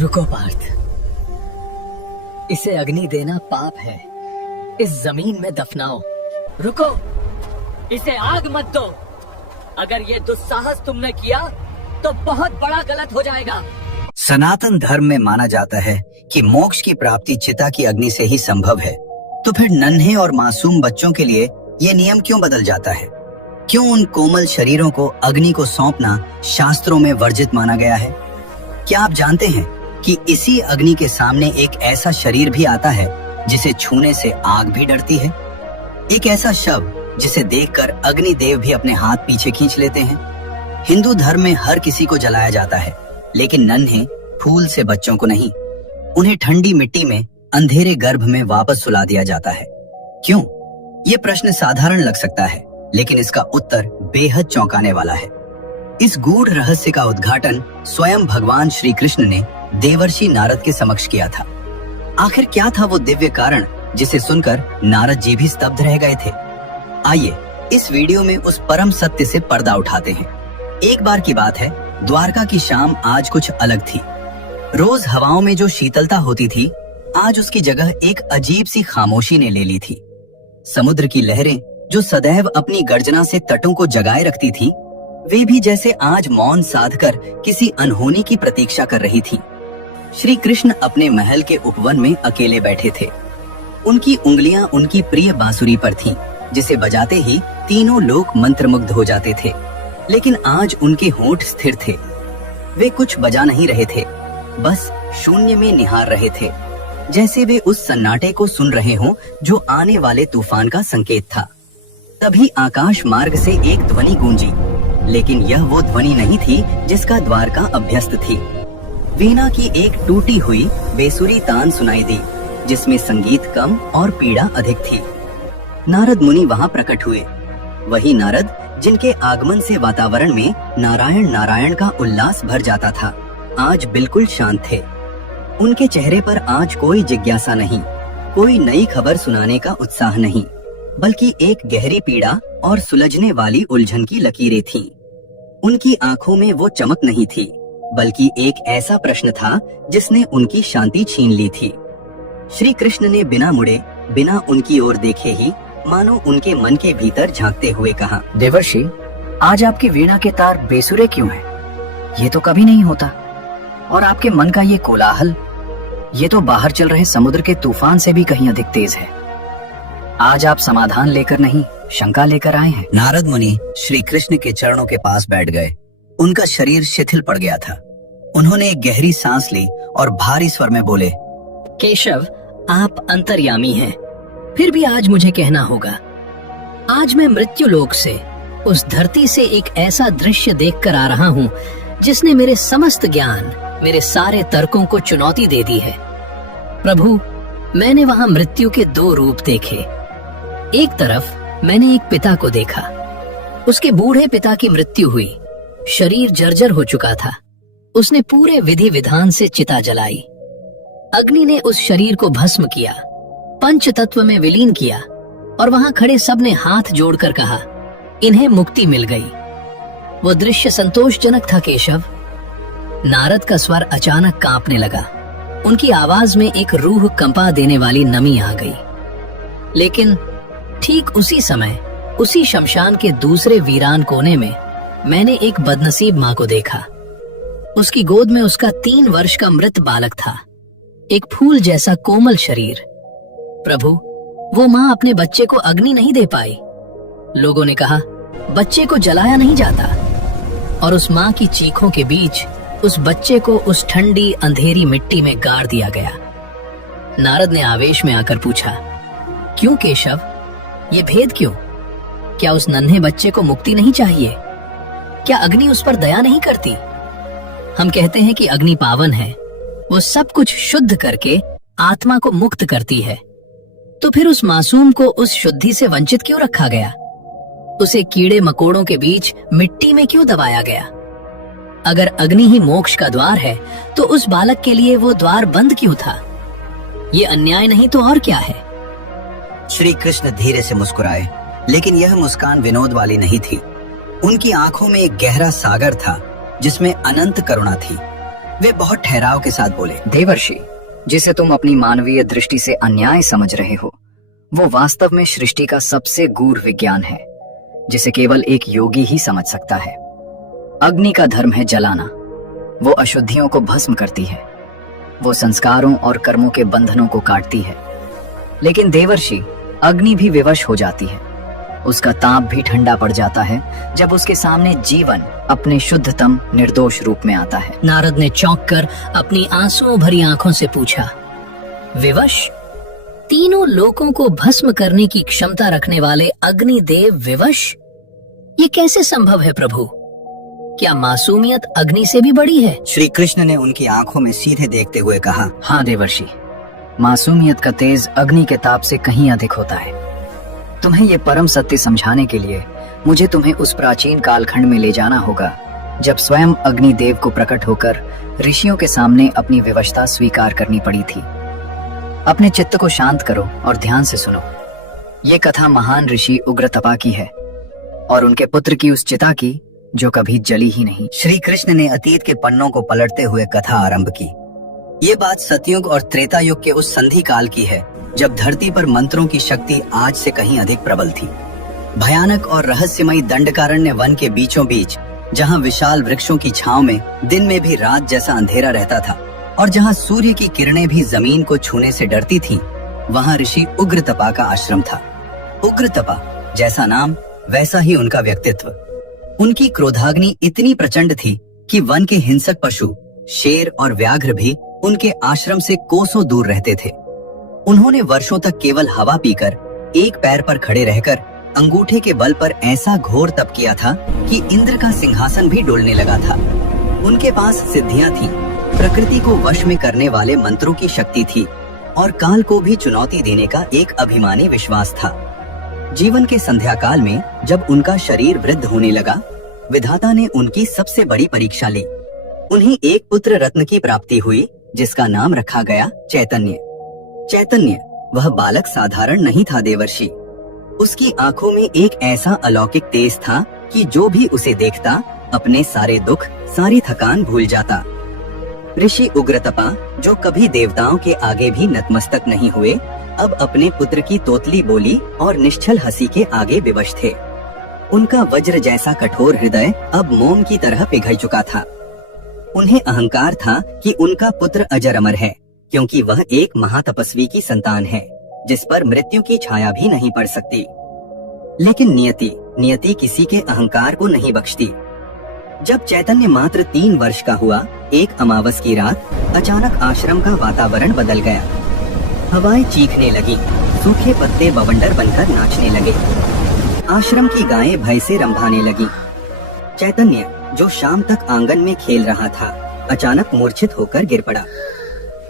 रुको पार्थ, इसे अग्नि देना पाप है, इस जमीन में दफनाओ। रुको, इसे आग मत दो। अगर ये दुस्साहस तुमने किया तो बहुत बड़ा गलत हो जाएगा। सनातन धर्म में माना जाता है कि मोक्ष की प्राप्ति चिता की अग्नि से ही संभव है। तो फिर नन्हे और मासूम बच्चों के लिए ये नियम क्यों बदल जाता है? क्यों उन कोमल शरीरों को अग्नि को सौंपना शास्त्रों में वर्जित माना गया है? क्या आप जानते हैं कि इसी अग्नि के सामने एक ऐसा शरीर भी आता है जिसे छूने से आग भी डरती है? एक ऐसा शव जिसे देखकर अग्नि देव भी अपने हाथ पीछे खींच लेते हैं। हिंदू धर्म में हर किसी को जलाया जाता है, लेकिन नन्हे फूल से बच्चों को नहीं। उन्हें ठंडी मिट्टी में अंधेरे गर्भ में वापस सुला दिया जाता है। क्यों? ये प्रश्न साधारण लग सकता है, लेकिन इसका उत्तर बेहद चौंकाने वाला है। इस गूढ़ रहस्य का उद्घाटन स्वयं भगवान श्री कृष्ण ने देवर्षि नारद के समक्ष किया था। आखिर क्या था वो दिव्य कारण जिसे सुनकर नारद जी भी स्तब्ध रह गए थे? आइए इस वीडियो में उस परम सत्य से पर्दा उठाते हैं। एक बार की बात है, द्वारका की शाम आज कुछ अलग थी। रोज हवाओं में जो शीतलता होती थी, आज उसकी जगह एक अजीब सी खामोशी ने ले ली थी। समुद्र की लहरें जो सदैव अपनी गर्जना से तटों को जगाए रखती थी, वे भी जैसे आज मौन साधकर किसी अनहोनी की प्रतीक्षा कर रही थी। श्री कृष्ण अपने महल के उपवन में अकेले बैठे थे। उनकी उंगलियां उनकी प्रिय बांसुरी पर थीं, जिसे बजाते ही तीनों लोग मंत्रमुग्ध हो जाते थे। लेकिन आज उनके होंठ स्थिर थे। वे कुछ बजा नहीं रहे थे, बस शून्य में निहार रहे थे, जैसे वे उस सन्नाटे को सुन रहे हों जो आने वाले तूफान का संकेत था। तभी आकाश मार्ग से एक ध्वनि गूंजी, लेकिन यह वो ध्वनि नहीं थी जिसका द्वारका अभ्यस्त थी। वीणा की एक टूटी हुई बेसुरी तान सुनाई दी, जिसमें संगीत कम और पीड़ा अधिक थी। नारद मुनि वहां प्रकट हुए। वही नारद जिनके आगमन से वातावरण में नारायण नारायण का उल्लास भर जाता था, आज बिल्कुल शांत थे। उनके चेहरे पर आज कोई जिज्ञासा नहीं, कोई नई खबर सुनाने का उत्साह नहीं, बल्कि एक गहरी पीड़ा और सुलझने वाली उलझन की लकीरें थीं। उनकी आंखों में वो चमक नहीं थी, बल्कि एक ऐसा प्रश्न था जिसने उनकी शांति छीन ली थी। श्री कृष्ण ने बिना मुड़े, बिना उनकी ओर देखे ही मानो उनके मन के भीतर झांकते हुए कहा, देवर्षि, आज आपकी वीणा के तार बेसुरे क्यों हैं? ये तो कभी नहीं होता। और आपके मन का ये कोलाहल, ये तो बाहर चल रहे समुद्र के तूफान से भी कहीं अधिक तेज है। आज आप समाधान लेकर नहीं, शंका लेकर आए हैं। नारद मुनि श्री कृष्ण के चरणों के पास बैठ गए। उनका शरीर शिथिल पड़ गया था। उन्होंने एक गहरी सांस ली और भारी स्वर में बोले, केशव, आप अंतर्यामी हैं, फिर भी आज मुझे कहना होगा। आज मैं मृत्यु लोक से, उस धरती से एक ऐसा दृश्य देखकर आ रहा हूँ जिसने मेरे समस्त ज्ञान, मेरे सारे तर्कों को चुनौती दे दी है। प्रभु, मैंने वहां मृत्यु के दो रूप देखे। एक तरफ मैंने एक पिता को देखा। उसके बूढ़े पिता की मृत्यु हुई, शरीर जर्जर हो चुका था। उसने पूरे विधि विधान से चिता जलाई। अग्नि ने उस शरीर को भस्म किया, पंच तत्व में विलीन किया, और वहां खड़े सब ने हाथ जोड़कर कहा, इन्हें मुक्ति मिल गई। वो दृश्य संतोषजनक था केशव। नारद का स्वर अचानक कांपने लगा। उनकी आवाज में एक रूह कंपा देने वाली नमी आ गई। लेकिन ठीक उसी समय, उसी शमशान के दूसरे वीरान कोने में मैंने एक बदनसीब माँ को देखा। उसकी गोद में उसका 3 वर्ष का मृत बालक था, एक फूल जैसा कोमल शरीर। प्रभु, वो माँ अपने बच्चे को अग्नि नहीं दे पाई। लोगों ने कहा, बच्चे को जलाया नहीं जाता। और उस माँ की चीखों के बीच उस बच्चे को उस ठंडी अंधेरी मिट्टी में गाड़ दिया गया। नारद ने आवेश में आकर पूछा, क्यों केशव, ये भेद क्यों? क्या उस नन्हे बच्चे को मुक्ति नहीं चाहिए? क्या अग्नि उस पर दया नहीं करती? हम कहते हैं कि अग्नि पावन है, वो सब कुछ शुद्ध करके आत्मा को मुक्त करती है। तो फिर उस मासूम को उस शुद्धि से वंचित क्यों रखा गया? उसे कीड़े मकोड़ों के बीच मिट्टी में क्यों दबाया गया? अगर अग्नि ही मोक्ष का द्वार है, तो उस बालक के लिए वो द्वार बंद क्यों था? ये अन्याय नहीं तो और क्या है? श्री कृष्ण धीरे से मुस्कुराए, लेकिन यह मुस्कान विनोद वाली नहीं थी। उनकी आंखों में एक गहरा सागर था, जिसमें अनंत करुणा थी। वे बहुत ठहराव के साथ बोले, देवर्षि, जिसे तुम अपनी मानवीय दृष्टि से अन्याय समझ रहे हो, वो वास्तव में सृष्टि का सबसे गूढ़ विज्ञान है, जिसे केवल एक योगी ही समझ सकता है। अग्नि का धर्म है जलाना। वो अशुद्धियों को भस्म करती है, वो संस्कारों और कर्मों के बंधनों को काटती है। लेकिन देवर्षि, अग्नि भी विवश हो जाती है, उसका ताप भी ठंडा पड़ जाता है जब उसके सामने जीवन अपने शुद्धतम निर्दोष रूप में आता है। नारद ने चौंक कर अपनी आंसुओं भरी आंखों से पूछा, विवश? तीनों लोकों को भस्म करने की क्षमता रखने वाले अग्निदेव विवश? ये कैसे संभव है प्रभु? क्या मासूमियत अग्नि से भी बड़ी है? श्री कृष्ण ने उनकी आंखों में सीधे देखते हुए कहा, हाँ देवर्षि, मासूमियत का तेज अग्नि के ताप से कहीं अधिक होता है। तुम्हें ये परम सत्य समझाने के लिए मुझे तुम्हें उस प्राचीन कालखंड में ले जाना होगा जब स्वयं अग्निदेव को प्रकट होकर ऋषियों के सामने अपनी विवशता स्वीकार करनी पड़ी थी। अपने चित्त को शांत करो और ध्यान से सुनो। ये कथा महान ऋषि उग्रतपा की है और उनके पुत्र की उस चिता की जो कभी जली ही नहीं। श्री कृष्ण ने अतीत के पन्नों को पलटते हुए कथा आरंभ की। ये बात सतयुग और त्रेता युग के उस संधि काल की है जब धरती पर मंत्रों की शक्ति आज से कहीं अधिक प्रबल थी। भयानक और रहस्यमयी दंडकारण्य वन के बीचों बीच, जहाँ विशाल वृक्षों की छांव में दिन में भी रात जैसा अंधेरा रहता था और जहाँ सूर्य की किरणें भी जमीन को छूने से डरती थीं, वहाँ ऋषि उग्रतपा का आश्रम था। उग्रतपा, जैसा नाम वैसा ही उनका व्यक्तित्व। उनकी क्रोधाग्नि इतनी प्रचंड थी कि वन के हिंसक पशु, शेर और व्याघ्र भी उनके आश्रम से कोसों दूर रहते थे। उन्होंने वर्षों तक केवल हवा पीकर, एक पैर पर खड़े रहकर, अंगूठे के बल पर ऐसा घोर तप किया था कि इंद्र का सिंहासन भी डोलने लगा था। उनके पास सिद्धियां थीं, प्रकृति को वश में करने वाले मंत्रों की शक्ति थी और काल को भी चुनौती देने का एक अभिमानी विश्वास था। जीवन के संध्या काल में जब उनका शरीर वृद्ध होने लगा, विधाता ने उनकी सबसे बड़ी परीक्षा ली। उन्हें एक पुत्र रत्न की प्राप्ति हुई जिसका नाम रखा गया चैतन्य। चैतन्य वह बालक साधारण नहीं था देवर्षि। उसकी आंखों में एक ऐसा अलौकिक तेज था कि जो भी उसे देखता अपने सारे दुख, सारी थकान भूल जाता। ऋषि उग्रतपा, जो कभी देवताओं के आगे भी नतमस्तक नहीं हुए, अब अपने पुत्र की तोतली बोली और निश्चल हंसी के आगे विवश थे। उनका वज्र जैसा कठोर हृदय अब मोम की तरह पिघल चुका था। उन्हें अहंकार था कि उनका पुत्र अजर अमर है, क्योंकि वह एक महातपस्वी की संतान है जिस पर मृत्यु की छाया भी नहीं पड़ सकती। लेकिन नियति किसी के अहंकार को नहीं बख्शती। जब चैतन्य मात्र 3 वर्ष का हुआ, एक अमावस की रात अचानक आश्रम का वातावरण बदल गया। हवाएं चीखने लगी, सूखे पत्ते बवंडर बनकर नाचने लगे, आश्रम की गायें भय से रंभाने लगी। चैतन्य, जो शाम तक आंगन में खेल रहा था, अचानक मूर्छित होकर गिर पड़ा।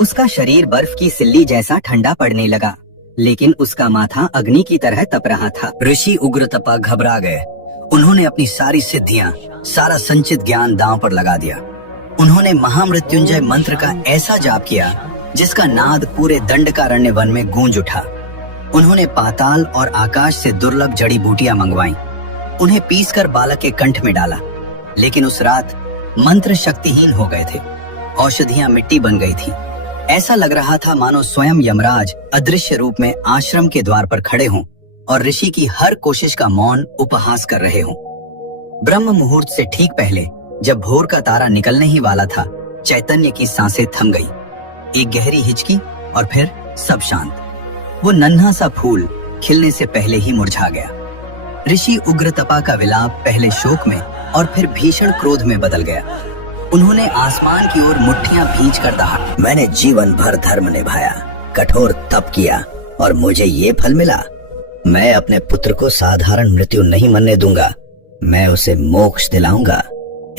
उसका शरीर बर्फ की सिल्ली जैसा ठंडा पड़ने लगा, लेकिन उसका माथा अग्नि की तरह तप रहा था। ऋषि उग्रतपा घबरा गए। उन्होंने अपनी सारी सिद्धियां, सारा संचित ज्ञान दांव पर लगा दिया। उन्होंने महामृत्युंजय मंत्र का ऐसा जाप किया जिसका नाद पूरे दंडकारण्य वन में गूंज उठा। उन्होंने पाताल और आकाश से दुर्लभ जड़ी बूटियां मंगवाई, उन्हें पीसकर बालक के कंठ में डाला। लेकिन उस रात मंत्र शक्तिहीन हो गए थे, औषधियां मिट्टी बन गई थी। ऐसा लग रहा था मानो स्वयं यमराज अदृश्य रूप में आश्रम के द्वार पर खड़े हों और ऋषि की हर कोशिश का मौन उपहास कर रहे हों। ब्रह्म मुहूर्त से ठीक पहले, जब भोर का तारा निकलने ही वाला था, चैतन्य की सांसें थम गई। एक गहरी हिचकी और फिर सब शांत। वो नन्हा सा फूल खिलने से पहले ही मुरझा गया। ऋषि उग्रतपा का विलाप पहले शोक में और फिर भीषण क्रोध में बदल गया। उन्होंने आसमान की ओर मुट्ठियां भींचकर कहा, मैंने जीवन भर धर्म निभाया, कठोर तप किया और मुझे ये फल मिला। मैं अपने पुत्र को साधारण मृत्यु नहीं मरने दूंगा, मैं उसे मोक्ष दिलाऊंगा,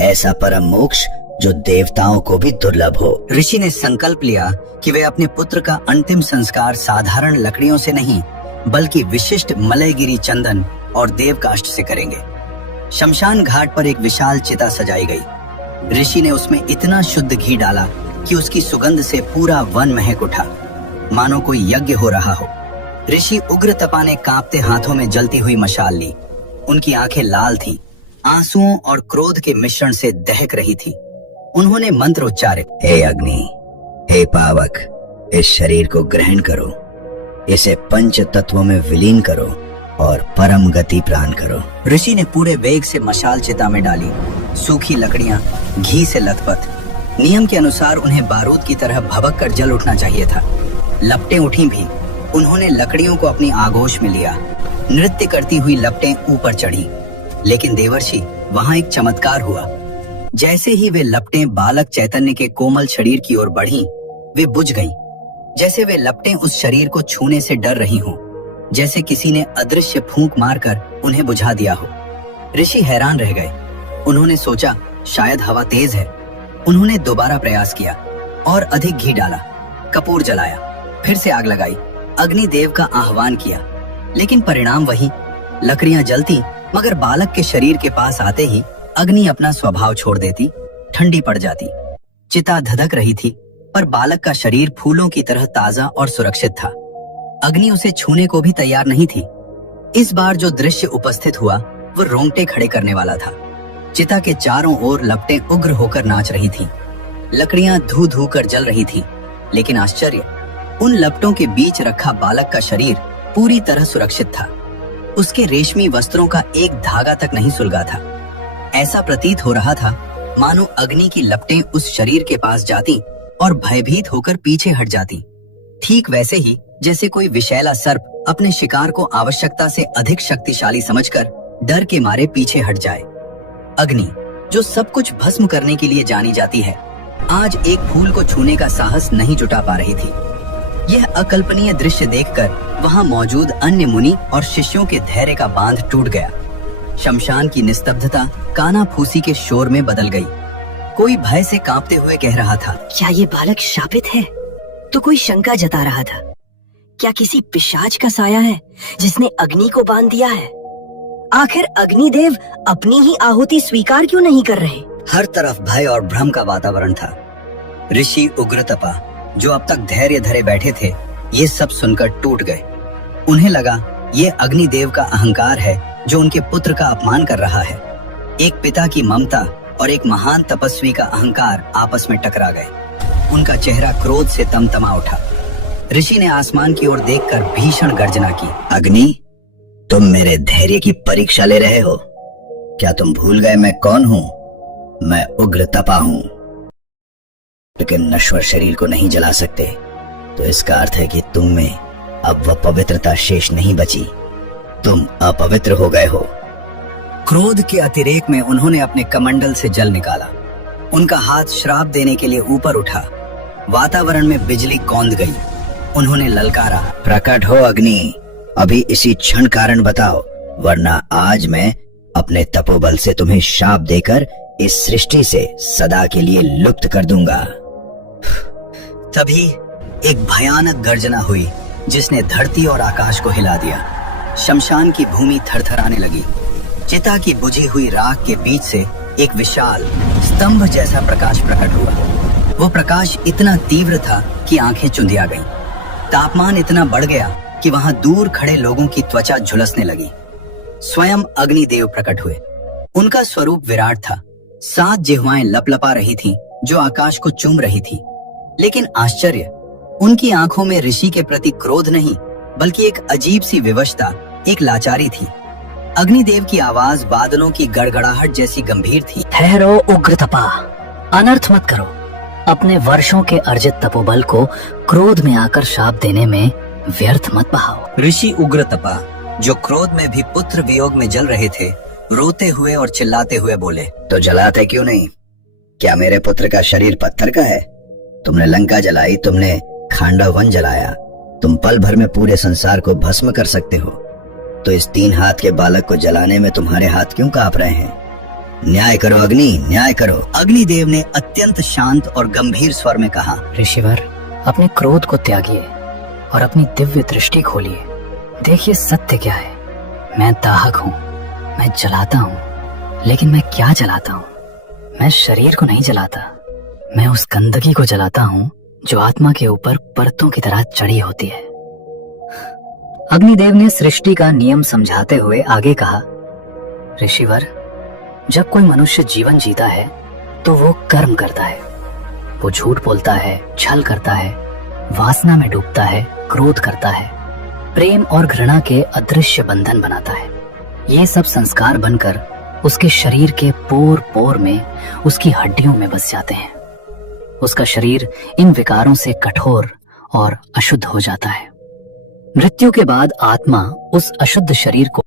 ऐसा परम मोक्ष जो देवताओं को भी दुर्लभ हो। ऋषि ने संकल्प लिया कि वे अपने पुत्र का अंतिम संस्कार साधारण लकड़ियों से नहीं, बल्कि विशिष्ट मलयगिरी चंदन और देवकाष्ठ से करेंगे। शमशान घाट पर एक विशाल चिता सजाई गई। ऋषि ने उसमें इतना शुद्ध घी डाला कि उसकी सुगंध से पूरा वन महक उठा, मानो कोई यज्ञ हो रहा हो। ऋषि उग्रतपा ने कांपते हाथों में जलती हुई मशाल ली। उनकी आंखें लाल थीं, आंसुओं और क्रोध के मिश्रण से दहक रही थी। उन्होंने मंत्र उच्चारित, हे अग्नि, हे पावक, इस शरीर को ग्रहण करो, इसे पंच तत्वों में विलीन करो और परम गति प्रदान करो। ऋषि ने पूरे वेग से मशाल चिता में डाली। सूखी लकड़ियां घी से लथपथ। नियम के अनुसार उन्हें बारूद की तरह भभक कर जल उठना चाहिए था। लपटें उठी भी। उन्होंने लकड़ियों को अपनी आगोश में लिया। नृत्य करती हुई लपटें ऊपर चढ़ी। लेकिन देवर्षि, वहां एक चमत्कार हुआ। जैसे ही वे लपटें बालक चैतन्य के कोमल शरीर की ओर बढ़ीं, वे बुझ गईं। जैसे वे लपटें उस शरीर को छूने से डर रही हों, जैसे किसी ने अदृश्य फूंक मारकर उन्हें बुझा दिया हो। ऋषि हैरान रह गए। उन्होंने सोचा शायद हवा तेज है। उन्होंने दोबारा प्रयास किया और अधिक घी डाला, कपूर जलाया, फिर से आग लगाई, अग्निदेव का आह्वान किया। लेकिन परिणाम वही। लकड़ियां जलती, मगर बालक के शरीर के पास आते ही अग्नि अपना स्वभाव छोड़ देती, ठंडी पड़ जाती। चिता धधक रही थी, पर बालक का शरीर फूलों की तरह ताजा और सुरक्षित था। अग्नि उसे छूने को भी तैयार नहीं थी। इस बार जो दृश्य उपस्थित हुआ वो रोंगटे खड़े करने वाला था। चिता के चारों ओर लपटें उग्र होकर नाच रही थीं। लकड़ियां धू धू कर जल रही थीं। लेकिन आश्चर्य, उन लपटों के बीच रखा बालक का शरीर पूरी तरह सुरक्षित था। उसके रेशमी वस्त्रों का एक धागा तक नहीं सुलगा था। ऐसा प्रतीत हो रहा था मानो अग्नि की लपटें उस शरीर के पास जाती और भयभीत होकर पीछे हट जाती। ठीक वैसे ही जैसे कोई विषैला सर्प अपने शिकार को आवश्यकता से अधिक शक्तिशाली समझकर डर के मारे पीछे हट जाए। अग्नि, जो सब कुछ भस्म करने के लिए जानी जाती है, आज एक फूल को छूने का साहस नहीं जुटा पा रही थी। यह अकल्पनीय दृश्य देखकर वहां मौजूद अन्य मुनि और शिष्यों के धैर्य का बांध टूट गया। शमशान की निस्तब्धता काना फूसी के शोर में बदल गई। कोई भय से कांपते हुए कह रहा था, क्या ये बालक शापित है? तो कोई शंका जता रहा था, क्या किसी पिशाच का साया है जिसने अग्नि को बांध दिया है? आखिर अग्निदेव अपनी ही आहुति स्वीकार क्यों नहीं कर रहे? हर तरफ भय और भ्रम का वातावरण था। ऋषि उग्रतपा, जो अब तक धैर्य धरे बैठे थे, ये सब सुनकर टूट गए। उन्हें लगा ये अग्निदेव का अहंकार है जो उनके पुत्र का अपमान कर रहा है। एक पिता की ममता और एक महान तपस्वी का अहंकार आपस में टकरा गए। उनका चेहरा क्रोध से तमतमा उठा। ऋषि ने आसमान की ओर देखकर भीषण गर्जना की, अग्नि, तुम मेरे धैर्य की परीक्षा ले रहे हो? क्या तुम भूल गए मैं कौन हूँ? मैं उग्र तपा हूँ। लेकिन नश्वर शरीर को नहीं जला सकते, तो इसका अर्थ है कि तुम में अब वह पवित्रता शेष नहीं बची। तुम अपवित्र हो गए हो। क्रोध के अतिरेक में उन्होंने अपने कमंडल से जल निकाला। उनका हाथ श्राप देने के लिए ऊपर उठा। वातावरण में बिजली कौंध गई। उन्होंने ललकारा, प्रकट हो अग्नि, अभी इसी क्षण कारण बताओ, वरना आज मैं अपने तपोबल से तुम्हें शाप देकर इस सृष्टि से सदा के लिए लुप्त कर दूंगा। तभी एक भयानक गर्जना हुई जिसने धरती और आकाश को हिला दिया। शमशान की भूमि थरथराने लगी। चिता की बुझी हुई राख के बीच से एक विशाल स्तंभ जैसा प्रकाश प्रकट हुआ। वो प्रकाश इतना तीव्र था कि आंखें चुंधिया गईं। तापमान इतना बढ़ गया कि वहां दूर खड़े लोगों की त्वचा झुलसने लगी। स्वयं अग्निदेव प्रकट हुए। उनका स्वरूप विराट था। 7 जिह्वाएं लपलपा रही थीं, जो आकाश को चूम रही थीं। लेकिन आश्चर्य, उनकी आंखों में ऋषि के प्रति क्रोध नहीं, बल्कि एक अजीब सी विवशता, एक लाचारी थी। अग्निदेव की आवाज बादलों की गड़गड़ाहट जैसी गंभीर थी। ठहरो उग्रतपा, अनर्थ मत करो। अपने वर्षों के अर्जित तपोबल को क्रोध में आकर शाप देने में व्यर्थ मत बहाओ। ऋषि उग्रतपा, जो क्रोध में भी पुत्र वियोग में जल रहे थे, रोते हुए और चिल्लाते हुए बोले, तो जलाते क्यों नहीं? क्या मेरे पुत्र का शरीर पत्थर का है? तुमने लंका जलाई, तुमने खांडव वन जलाया, तुम पल भर में पूरे संसार को भस्म कर सकते हो, तो इस 3 हाथ के बालक को जलाने में तुम्हारे हाथ क्यों कांप रहे हैं? न्याय करो अग्नि, न्याय करो। अग्निदेव ने अत्यंत शांत और गंभीर स्वर में कहा, ऋषिवर, अपने क्रोध को त्यागिए और अपनी दिव्य दृष्टि खोलिए। देखिए सत्य क्या है। मैं दाहक हूँ, मैं जलाता हूँ, लेकिन मैं क्या जलाता हूँ? मैं शरीर को नहीं जलाता, मैं उस गंदगी को जलाता हूँ जो आत्मा के ऊपर परतों की तरह चढ़ी होती है। अग्निदेव ने सृष्टि का नियम समझाते हुए आगे कहा, ऋषिवर, जब कोई मनुष्य जीवन जीता है तो वो कर्म करता है। वो झूठ बोलता है, छल करता है, वासना में डूबता है, क्रोध करता है, प्रेम और घृणा के अदृश्य बंधन बनाता है। ये सब संस्कार बनकर उसके शरीर के पोर पोर में, उसकी हड्डियों में बस जाते हैं। उसका शरीर इन विकारों से कठोर और अशुद्ध हो जाता है। मृत्यु के बाद आत्मा उस अशुद्ध शरीर को